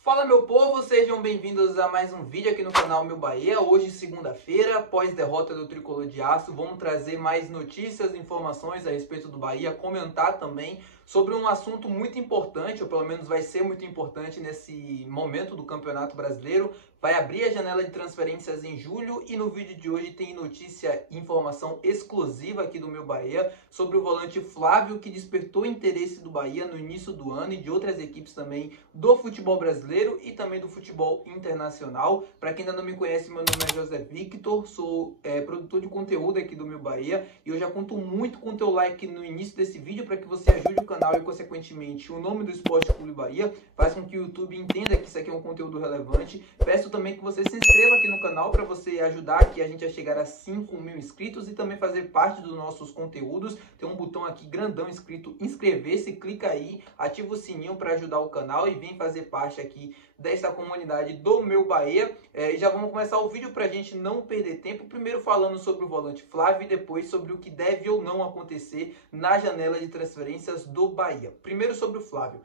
Fala meu povo, sejam bem-vindos a mais um vídeo aqui no canal Meu Bahia. Hoje, segunda-feira, após derrota do Tricolor de Aço, vamos trazer mais notícias e informações a respeito do Bahia, comentar também sobre um assunto muito importante, ou pelo menos vai ser muito importante nesse momento do Campeonato Brasileiro. Vai abrir a janela de transferências em julho e no vídeo de hoje tem notícia e informação exclusiva aqui do Meu Bahia sobre o volante Flávio, que despertou interesse do Bahia no início do ano e de outras equipes também do futebol brasileiro e também do futebol internacional. Para quem ainda não me conhece, meu nome é José Victor, sou produtor de conteúdo aqui do Meu Bahia e eu já conto muito com o teu like no início desse vídeo para que você ajude o canal e, consequentemente, o nome do Esporte Clube Bahia, faz com que o YouTube entenda que isso aqui é um conteúdo relevante. Peço também que você se inscreva aqui no canal para você ajudar aqui a gente a chegar a 5.000 inscritos e também fazer parte dos nossos conteúdos. Tem um botão aqui grandão escrito inscrever-se, clica aí, ativa o sininho para ajudar o canal e vem fazer parte aqui desta comunidade do Meu Bahia. E já vamos começar o vídeo para a gente não perder tempo, primeiro falando sobre o volante Flávio e depois sobre o que deve ou não acontecer na janela de transferências do Bahia. Primeiro sobre o Flávio.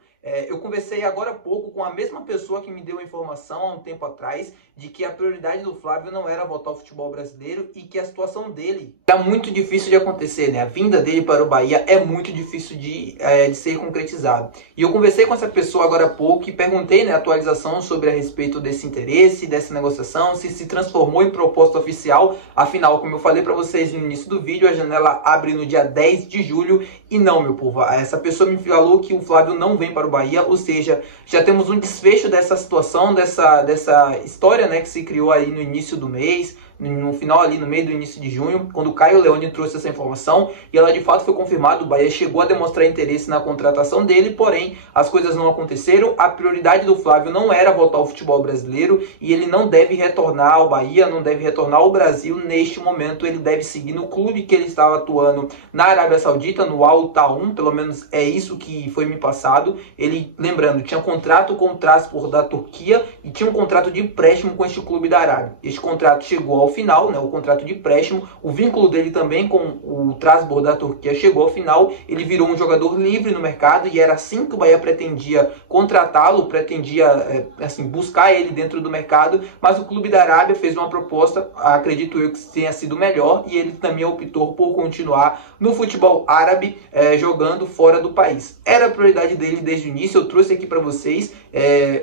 Eu conversei agora há pouco com a mesma pessoa que me deu a informação há um tempo atrás de que a prioridade do Flávio não era voltar ao futebol brasileiro e que a situação dele está muito difícil de acontecer, né? A vinda dele para o Bahia é muito difícil de ser concretizado. E eu conversei com essa pessoa agora há pouco e perguntei, né, a atualização sobre a respeito desse interesse, dessa negociação, se transformou em proposta oficial. Afinal, como eu falei para vocês no início do vídeo, a janela abre no dia 10 de julho e não, meu povo. Essa pessoa me falou que o Flávio não vem para o Bahia, ou seja, já temos um desfecho dessa situação, dessa história, né, que se criou aí no início do mês, no final ali, no meio do início de junho, quando o Caio Leone trouxe essa informação e ela de fato foi confirmada. O Bahia chegou a demonstrar interesse na contratação dele, porém as coisas não aconteceram. A prioridade do Flávio não era voltar ao futebol brasileiro e ele não deve retornar ao Bahia, não deve retornar ao Brasil neste momento. Ele deve seguir no clube que ele estava atuando na Arábia Saudita, no Al Taum, pelo menos é isso que foi me passado. Ele, lembrando, tinha contrato com o Trabzonspor da Turquia e tinha um contrato de empréstimo com este clube da Arábia. Este contrato chegou ao final, né, o contrato de empréstimo, o vínculo dele também com o Trabzonspor da Turquia chegou ao final, ele virou um jogador livre no mercado e era assim que o Bahia pretendia contratá-lo, pretendia assim, buscar ele dentro do mercado, mas o clube da Arábia fez uma proposta, acredito eu que tenha sido melhor, e ele também optou por continuar no futebol árabe, jogando fora do país. Era a prioridade dele desde o início, eu trouxe aqui para vocês,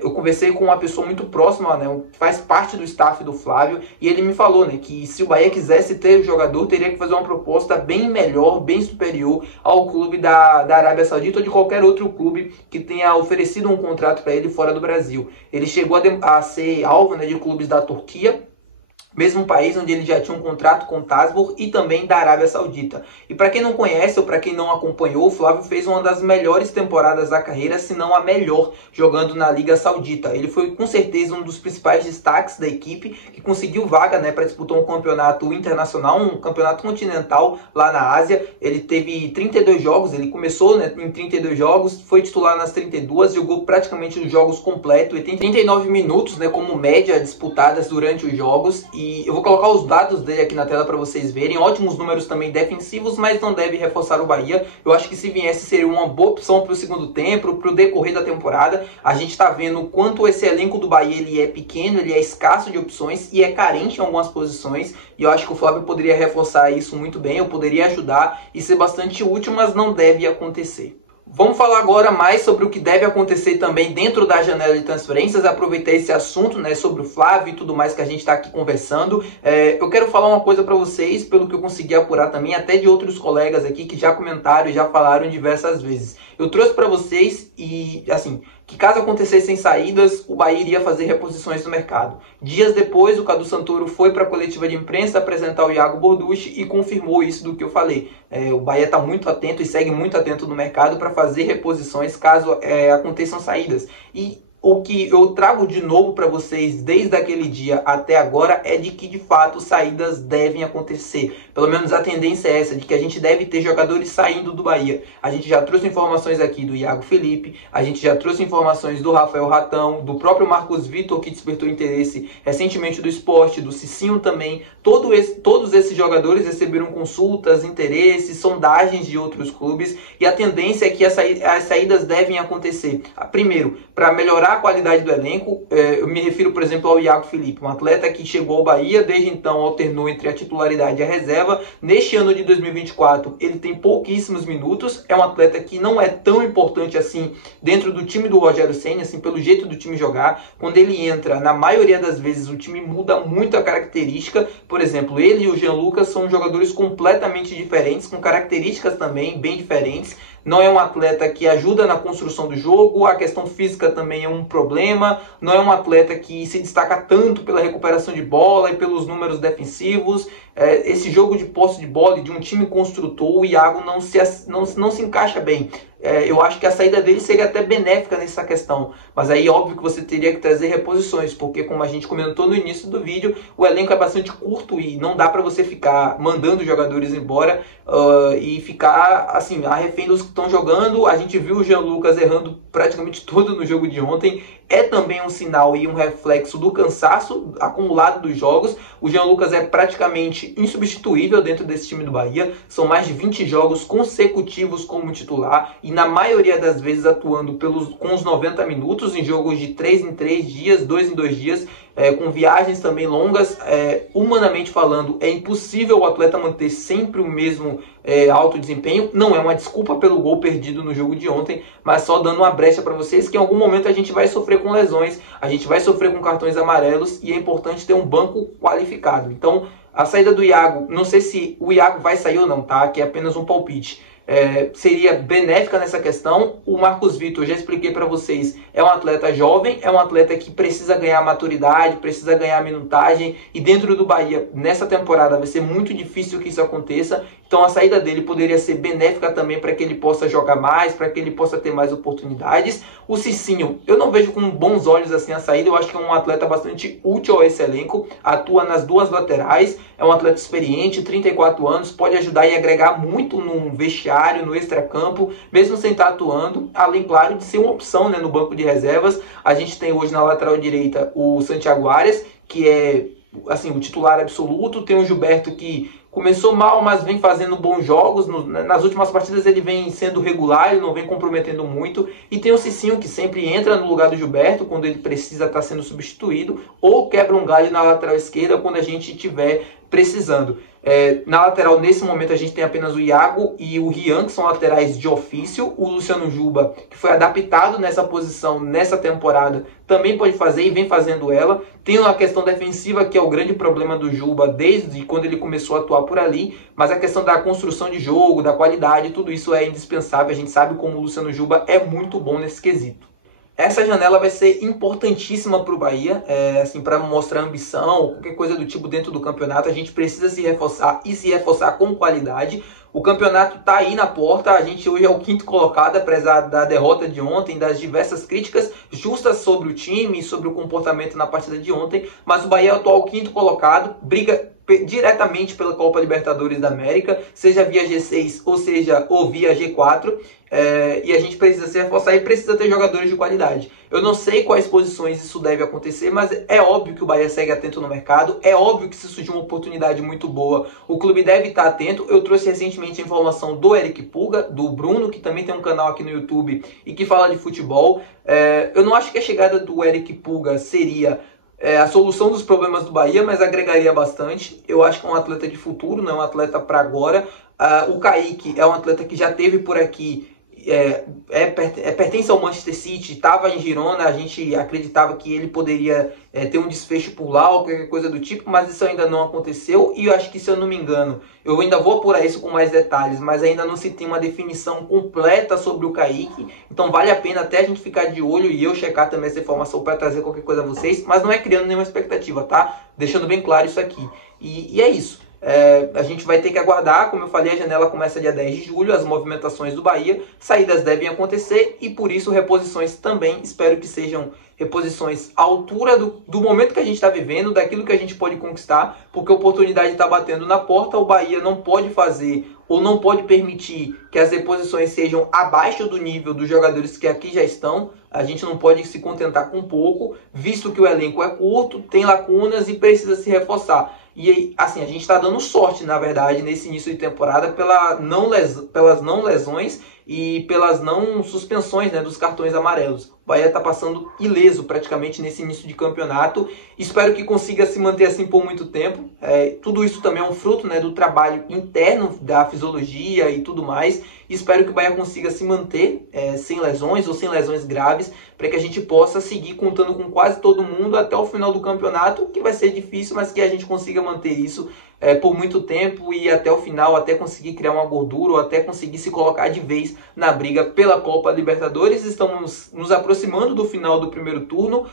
eu conversei com uma pessoa muito próxima, né, faz parte do staff do Flávio, e ele me falou, né, que se o Bahia quisesse ter o jogador, teria que fazer uma proposta bem melhor, bem superior ao clube da Arábia Saudita ou de qualquer outro clube que tenha oferecido um contrato para ele fora do Brasil. Ele chegou a ser alvo, né, de clubes da Turquia, mesmo país onde ele já tinha um contrato com o Trabzonspor e também da Arábia Saudita. E para quem não conhece ou para quem não acompanhou, o Flávio fez uma das melhores temporadas da carreira, se não a melhor, jogando na Liga Saudita. Ele foi com certeza um dos principais destaques da equipe, que conseguiu vaga, né, para disputar um campeonato internacional, um campeonato continental lá na Ásia. Ele teve 32 jogos, ele começou, né, em 32 jogos, foi titular nas 32, jogou praticamente os jogos completos, e tem 39 minutos, né, como média disputadas durante os jogos. E eu vou colocar os dados dele aqui na tela para vocês verem. Ótimos números também defensivos, mas não deve reforçar o Bahia. Eu acho que se viesse seria uma boa opção para o segundo tempo, para o decorrer da temporada. A gente está vendo o quanto esse elenco do Bahia ele é pequeno, ele é escasso de opções e é carente em algumas posições. E eu acho que o Flávio poderia reforçar isso muito bem, eu poderia ajudar e ser bastante útil, mas não deve acontecer. Vamos falar agora mais sobre o que deve acontecer também dentro da janela de transferências, aproveitar esse assunto, né, sobre o Flávio e tudo mais que a gente está aqui conversando. Eu quero falar uma coisa para vocês, pelo que eu consegui apurar também, até de outros colegas aqui que já comentaram e já falaram diversas vezes. Eu trouxe para vocês e, assim, que caso acontecessem saídas, o Bahia iria fazer reposições no mercado. Dias depois, o Cadu Santoro foi para a coletiva de imprensa apresentar o Iago Borducci e confirmou isso do que eu falei. O Bahia está muito atento e segue muito atento no mercado para fazer reposições caso aconteçam saídas. E o que eu trago de novo para vocês desde aquele dia até agora é de que de fato saídas devem acontecer. Pelo menos a tendência é essa, de que a gente deve ter jogadores saindo do Bahia. A gente já trouxe informações aqui do Iago Felipe, a gente já trouxe informações do Rafael Ratão, do próprio Marcos Vitor, que despertou interesse recentemente do Sport, do Cicinho também. Todos esses jogadores receberam consultas, interesses, sondagens de outros clubes, e a tendência é que as saídas devem acontecer. Primeiro, para melhorar a qualidade do elenco. Eu me refiro, por exemplo, ao Iago Felipe, um atleta que chegou ao Bahia, desde então alternou entre a titularidade e a reserva. Neste ano de 2024, ele tem pouquíssimos minutos, é um atleta que não é tão importante assim dentro do time do Rogério Ceni, assim, pelo jeito do time jogar. Quando ele entra, na maioria das vezes, o time muda muito a característica. Por exemplo, ele e o Jean Lucas são jogadores completamente diferentes, com características também bem diferentes. Não é um atleta que ajuda na construção do jogo, a questão física também é um problema, não é um atleta que se destaca tanto pela recuperação de bola e pelos números defensivos. Esse jogo de posse de bola e de um time construtor, o Iago não se encaixa bem. Eu acho que a saída dele seria até benéfica nessa questão, mas aí óbvio que você teria que trazer reposições, porque como a gente comentou no início do vídeo, o elenco é bastante curto e não dá para você ficar mandando jogadores embora e ficar assim, a refém dos que estão jogando. A gente viu o Jean Lucas errando praticamente todo no jogo de ontem. É também um sinal e um reflexo do cansaço acumulado dos jogos. O Jean Lucas é praticamente insubstituível dentro desse time do Bahia. São mais de 20 jogos consecutivos como titular e na maioria das vezes atuando com os 90 minutos em jogos de 3 em 3 dias, 2 em 2 dias, com viagens também longas. Humanamente falando, é impossível o atleta manter sempre o mesmo alto desempenho. Não é uma desculpa pelo gol perdido no jogo de ontem, mas só dando uma brecha para vocês que em algum momento a gente vai sofrer com lesões, a gente vai sofrer com cartões amarelos e é importante ter um banco qualificado. Então, a saída do Iago, não sei se o Iago vai sair ou não, tá? Que é apenas um palpite. Seria benéfica nessa questão. O Marcos Vitor, já expliquei para vocês, é um atleta jovem, é um atleta que precisa ganhar maturidade, precisa ganhar minutagem, e dentro do Bahia, nessa temporada, vai ser muito difícil que isso aconteça. Então a saída dele poderia ser benéfica também para que ele possa jogar mais, para que ele possa ter mais oportunidades. O Cicinho, eu não vejo com bons olhos assim a saída. Eu acho que é um atleta bastante útil a esse elenco, atua nas duas laterais, é um atleta experiente, 34 anos, pode ajudar e agregar muito no vestiário, no extracampo, mesmo sem estar atuando, além, claro, de ser uma opção, né, no banco de reservas. A gente tem hoje na lateral direita o Santiago Arias, que é assim, o titular absoluto. Tem o Gilberto, que começou mal, mas vem fazendo bons jogos. Nas últimas partidas ele vem sendo regular, ele não vem comprometendo muito. E tem o Cicinho, que sempre entra no lugar do Gilberto quando ele precisa estar sendo substituído, ou quebra um galho na lateral esquerda quando a gente estiver precisando. Na lateral, nesse momento, a gente tem apenas o Iago e o Rian, que são laterais de ofício. O Luciano Juba, que foi adaptado nessa posição nessa temporada, também pode fazer e vem fazendo ela. Tem a questão defensiva, que é o grande problema do Juba desde quando ele começou a atuar por ali, mas a questão da construção de jogo, da qualidade, tudo isso é indispensável. A gente sabe como o Luciano Juba é muito bom nesse quesito. Essa janela vai ser importantíssima para o Bahia, assim, para mostrar ambição, qualquer coisa do tipo dentro do campeonato. A gente precisa se reforçar e se reforçar com qualidade. O campeonato está aí na porta, a gente hoje é o 5º colocado, apesar da derrota de ontem, das diversas críticas justas sobre o time e sobre o comportamento na partida de ontem, mas o Bahia é o atual 5º colocado, briga diretamente pela Copa Libertadores da América, seja via G6 ou via G4, e a gente precisa se reforçar e precisa ter jogadores de qualidade. Eu não sei quais posições isso deve acontecer, mas é óbvio que o Bahia segue atento no mercado, é óbvio que se surgir uma oportunidade muito boa, o clube deve estar atento. Eu trouxe recentemente a informação do Eric Puga, do Bruno, que também tem um canal aqui no YouTube e que fala de futebol. Eu não acho que a chegada do Eric Puga seria a solução dos problemas do Bahia, mas agregaria bastante. Eu acho que é um atleta de futuro, não é um atleta para agora. O Kaique é um atleta que já esteve por aqui, pertence ao Manchester City, estava em Girona. A gente acreditava que ele poderia ter um desfecho por lá ou qualquer coisa do tipo, mas isso ainda não aconteceu. E eu acho que, se eu não me engano, eu ainda vou apurar isso com mais detalhes, mas ainda não se tem uma definição completa sobre o Kaique. Então vale a pena até a gente ficar de olho e eu checar também essa informação para trazer qualquer coisa a vocês, mas não é criando nenhuma expectativa, tá? Deixando bem claro isso aqui. E é isso. A gente vai ter que aguardar. Como eu falei, a janela começa dia 10 de julho, as movimentações do Bahia, saídas devem acontecer e por isso reposições também. Espero que sejam reposições à altura do momento que a gente está vivendo, daquilo que a gente pode conquistar, porque a oportunidade está batendo na porta. O Bahia não pode fazer ou não pode permitir que as reposições sejam abaixo do nível dos jogadores que aqui já estão. A gente não pode se contentar com pouco, visto que o elenco é curto, tem lacunas e precisa se reforçar. E assim, a gente está dando sorte, na verdade, nesse início de temporada pelas não lesões e pelas não suspensões, né, dos cartões amarelos. O Bahia está passando ileso praticamente nesse início de campeonato. Espero que consiga se manter assim por muito tempo. Tudo isso também é um fruto, né, do trabalho interno da fisiologia e tudo mais. Espero que o Bahia consiga se manter sem lesões ou sem lesões graves, para que a gente possa seguir contando com quase todo mundo até o final do campeonato, que vai ser difícil, mas que a gente consiga manter isso por muito tempo e até o final, até conseguir criar uma gordura ou até conseguir se colocar de vez na briga pela Copa Libertadores. Estamos nos aproximando do final do primeiro turno,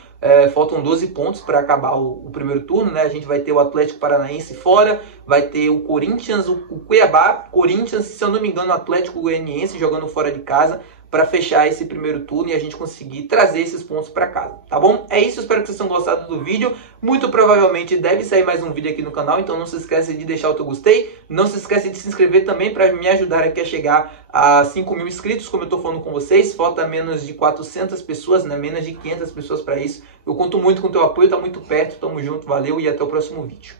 faltam 12 pontos para acabar o primeiro turno, né? A gente vai ter o Atlético Paranaense fora, vai ter o Corinthians, o Cuiabá, Corinthians, se eu não me engano, o Atlético Goianiense jogando fora de casa, para fechar esse primeiro turno e a gente conseguir trazer esses pontos para casa, tá bom? É isso, espero que vocês tenham gostado do vídeo. Muito provavelmente deve sair mais um vídeo aqui no canal, então não se esqueça de deixar o teu gostei, não se esqueça de se inscrever também para me ajudar aqui a chegar a 5.000 inscritos, como eu estou falando com vocês. Falta menos de 400 pessoas, né? Menos de 500 pessoas para isso. Eu conto muito com o teu apoio, tá muito perto, tamo junto, valeu e até o próximo vídeo.